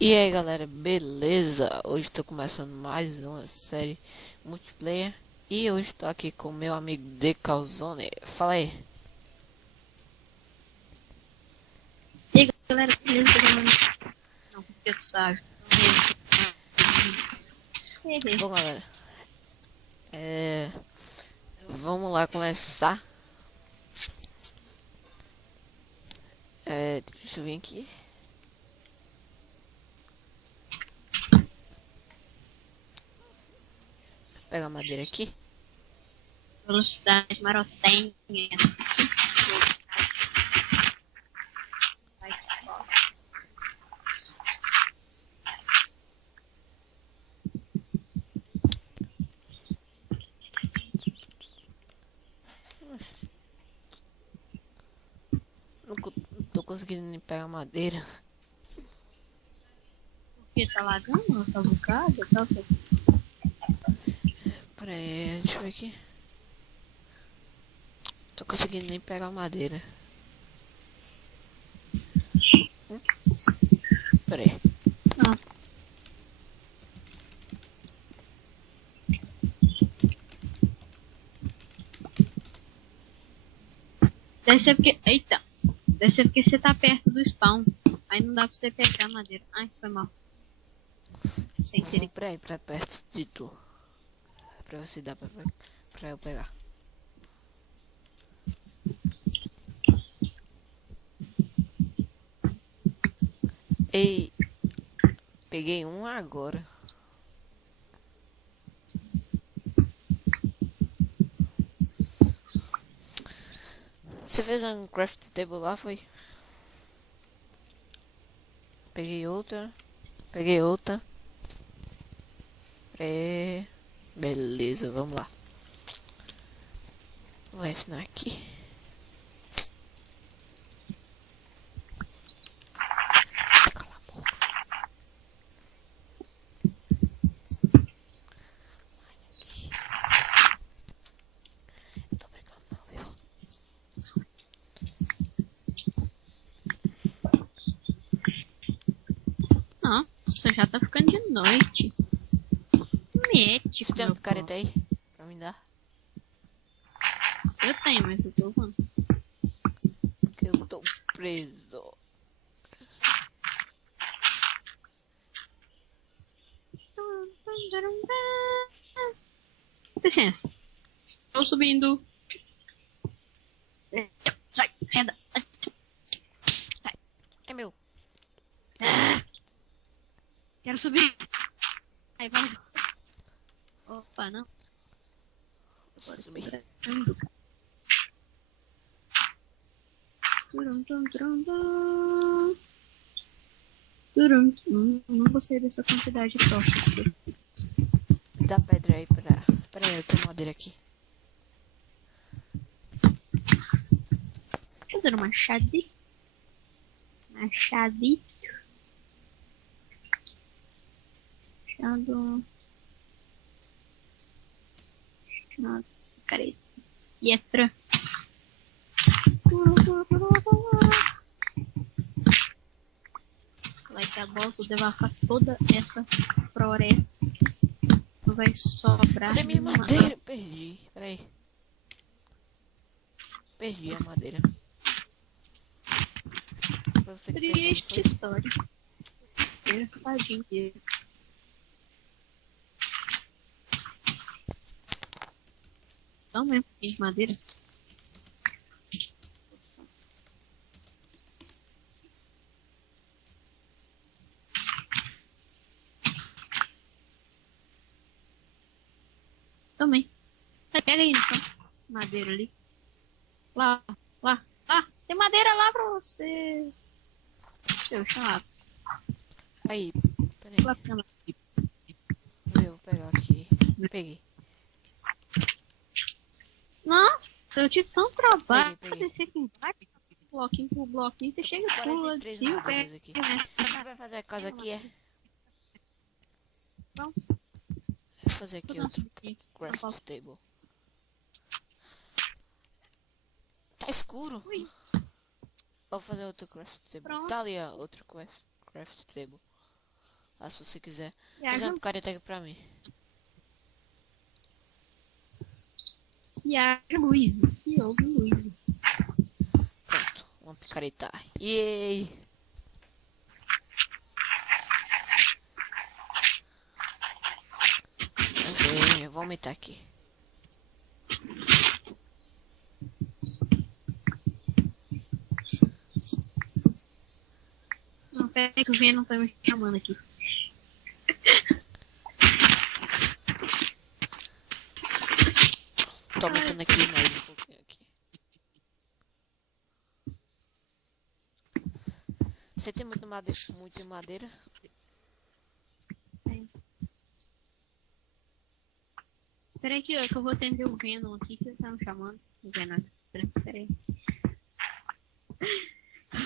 E aí galera, beleza? Hoje tô começando mais uma série multiplayer e hoje tô aqui com meu amigo De Calzone. Fala aí. E aí, galera, beleza? Não, porque tu sabe. Bom galera, vamos lá começar. Deixa eu vir aqui. Pegar a madeira aqui. Velocidade marotenha. Vai, Não tô conseguindo nem pegar madeira. porque tá lagando? Tá bugado? Tá ok. Pera aí, deixa eu ver aqui. Tô conseguindo nem pegar madeira. Pera aí. Ah, deve ser porque... Eita! Deve ser porque você tá perto do spawn. Aí não dá pra você pegar a madeira. Ai, foi mal. Sem Vou querer. pra perto de tu. Pra ver se dá pra eu pegar. Ei, peguei um agora. Você fez um craft table lá, foi? Peguei outra. Peguei outra. Beleza, vamos lá. Vai ensinar aqui. Cala a boca. Eu tô brincando não, viu? Nossa, já tá ficando de noite. Você Mético, tem uma meu picareta povo. aí? Pra me dar? Eu tenho, mas eu tô usando. Porque eu tô preso. Licença. Estou subindo. Sai, renda. Sai. É meu. Ah, quero subir. Aí, vamos. Opa, não. Agora Subi. segurando. Turum, tum, turum, tum. Turum. Não gostei dessa quantidade de tochas. Me dá pedra aí pra... Pera aí, eu tenho madeira aqui. Fazer um machadito. Machadito. Machado. Machado. Careta. Pietra. Vai que a bosta devastar toda essa floresta. Não vai sobrar Cadê minha nenhuma. madeira? Perdi. Pera aí. Perdi a madeira. Foi você que pegou, não Triste foi? história. Tadinho dele. Não mesmo, de madeira. Também. Pega aí então. Madeira ali. Lá, lá, lá. Tem madeira lá pra você. Seu chato. Aí. Pera aí. Lá pra lá. Eu vou pegar aqui. Peguei. Nossa, eu tive tanto trabalho pra Peguei. descer aqui embaixo. Bloquinho por bloquinho. Você chega e pula de 43 cima, madeiras pega. aqui. Vai fazer a casa aqui, é? Não. Vou fazer aqui Vou outro subir. craft table. Tá escuro. Ui, Vou fazer outro craft table. pronto. Tá ali, ó, outro craft table. Ah, se você quiser. E Fazer uma ajuda. picareta aqui pra mim. E a Luiz. E ouve Luiz. Pronto, uma picareta. Yay! Mas eu vou aumentar aqui. Não, pera aí que o Venom tá me chamando aqui. Tô aumentando aqui mais um pouquinho aqui. Você tem muita madeira? Pera aí que eu vou atender o Venom aqui que ele tá me chamando. O Venom. Pera aí.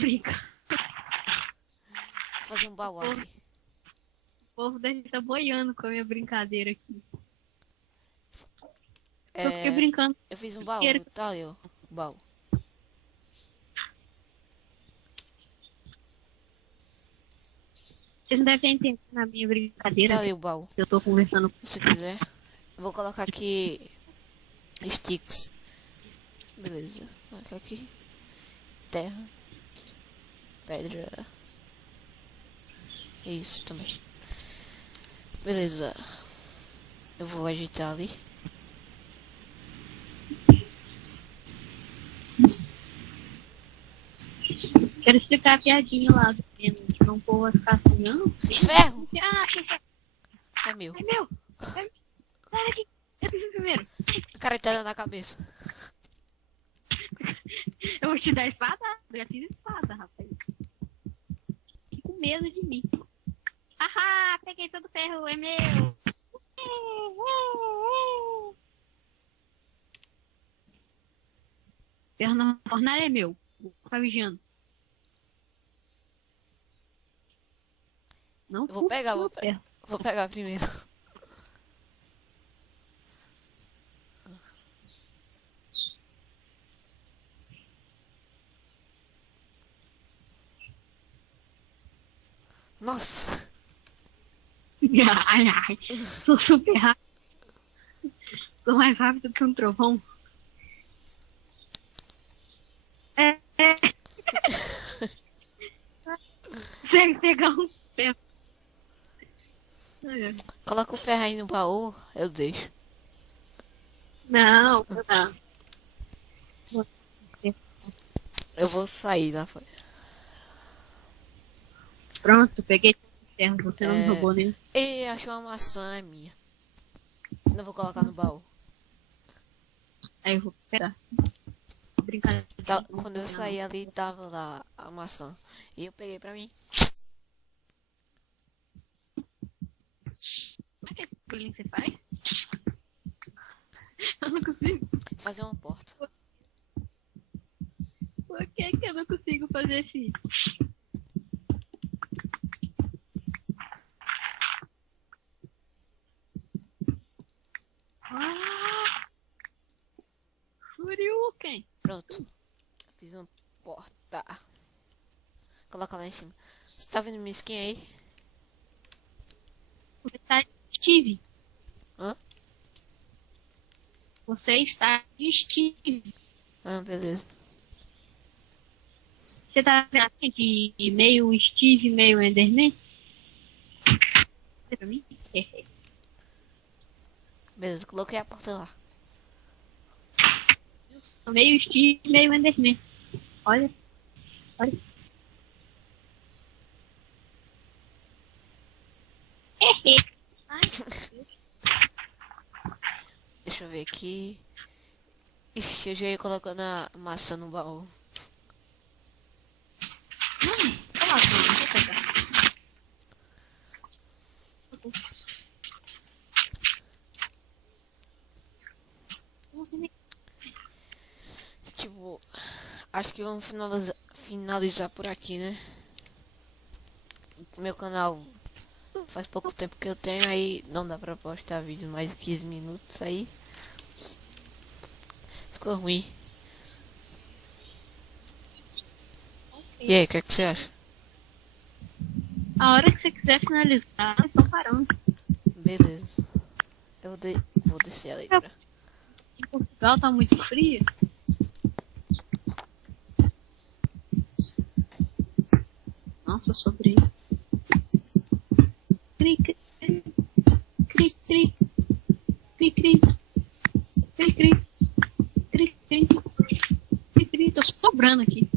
Fica. Vou fazer um baú aqui. O povo deve estar boiando com a minha brincadeira aqui. Eu fiquei É, brincando. eu fiz um baú, tá ali, ó. Baú. Vocês não devem entender na minha brincadeira. Tá ali o baú. Eu tô conversando. Se quiser. Eu vou colocar aqui sticks. Beleza. Vou colocar aqui terra. Pedra. Isso também. Beleza. Eu vou agitar ali. Quero explicar a piadinha lá do Venom. Tipo, um povo vai ficar assim, não? Ferro! Ah, achei que É meu. é meu. Sai daqui. Eu preciso primeiro. Caretada na cabeça. Eu vou te dar espada? Eu já fiz espada, rapaz. Fique com medo de mim. Ahá, peguei todo o ferro, é meu. Ferro na fornalha é meu. Vou ficar vigiando. Não, Eu vou pegar, meu ferro. vou pegar primeiro. Nossa! Ai, ai. Sou super rápido. Sou mais rápido que um trovão. É. Consegue pegar um ferro. Ai, ai. Coloca o ferro aí no baú, eu deixo. Não, não. Eu vou sair lá fora. Pronto, peguei o ferro. Você não me roubou nem. E achei uma maçã, é minha. Não vou colocar no baú. Aí eu vou pegar. Brincadeira. Quando eu saí ali, tava lá a maçã. E eu peguei pra mim. Como é que esse pulinho você faz? Eu não consigo. Fazer uma porta. Por que eu não consigo fazer assim? Ah! Shoryuken! Pronto. Fiz uma porta. Coloca lá em cima. Você tá vendo minha skin aí? Você está de Steve. Hã? Você está de Steve. Ah, beleza. Você tá vendo assim de meio Steve, meio Enderman? Pra mim? Beleza, coloquei a porta lá. Meio Steve, meio Enderman. Olha. Olha. Ai, Deixa eu ver aqui. Ixi, eu já ia colocando a maçã no baú. olha lá, deixa eu pegar. Tipo, acho que vamos finalizar por aqui, né? Meu canal faz pouco tempo que eu tenho, aí não dá pra postar vídeo mais de 15 minutos aí. Ficou ruim. E aí, o que é que você acha? A hora que você quiser finalizar, então parando. Beleza. Vou descer a letra. Em Portugal tá muito frio. Nossa, sobre. Cri, cri, cri, cri, cri, cri, cri, cri, cri, cri, cri, cri. Tô sobrando aqui.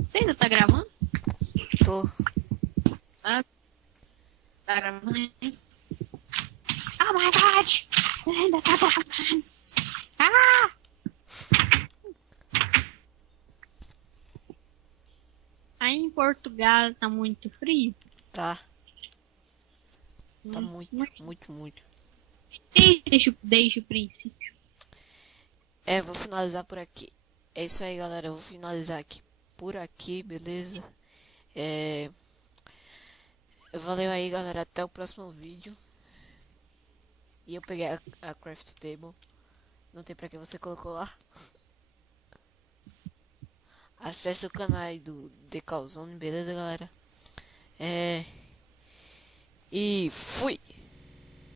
Você ainda tá gravando? Tô. Sabe? Tá gravando, hein? Oh my god! Você ainda tá gravando! Ah! Aí em Portugal tá muito frio. Tá. Tá Hum, muito, mas- muito, muito. Desde o princípio. Vou finalizar por aqui. É isso aí, galera. Eu vou finalizar aqui por aqui, beleza? Valeu aí, galera. Até o próximo vídeo. E eu peguei a craft table. Não tem pra que você colocou lá. Acesse o canal aí do The Calzone, beleza, galera? E fui!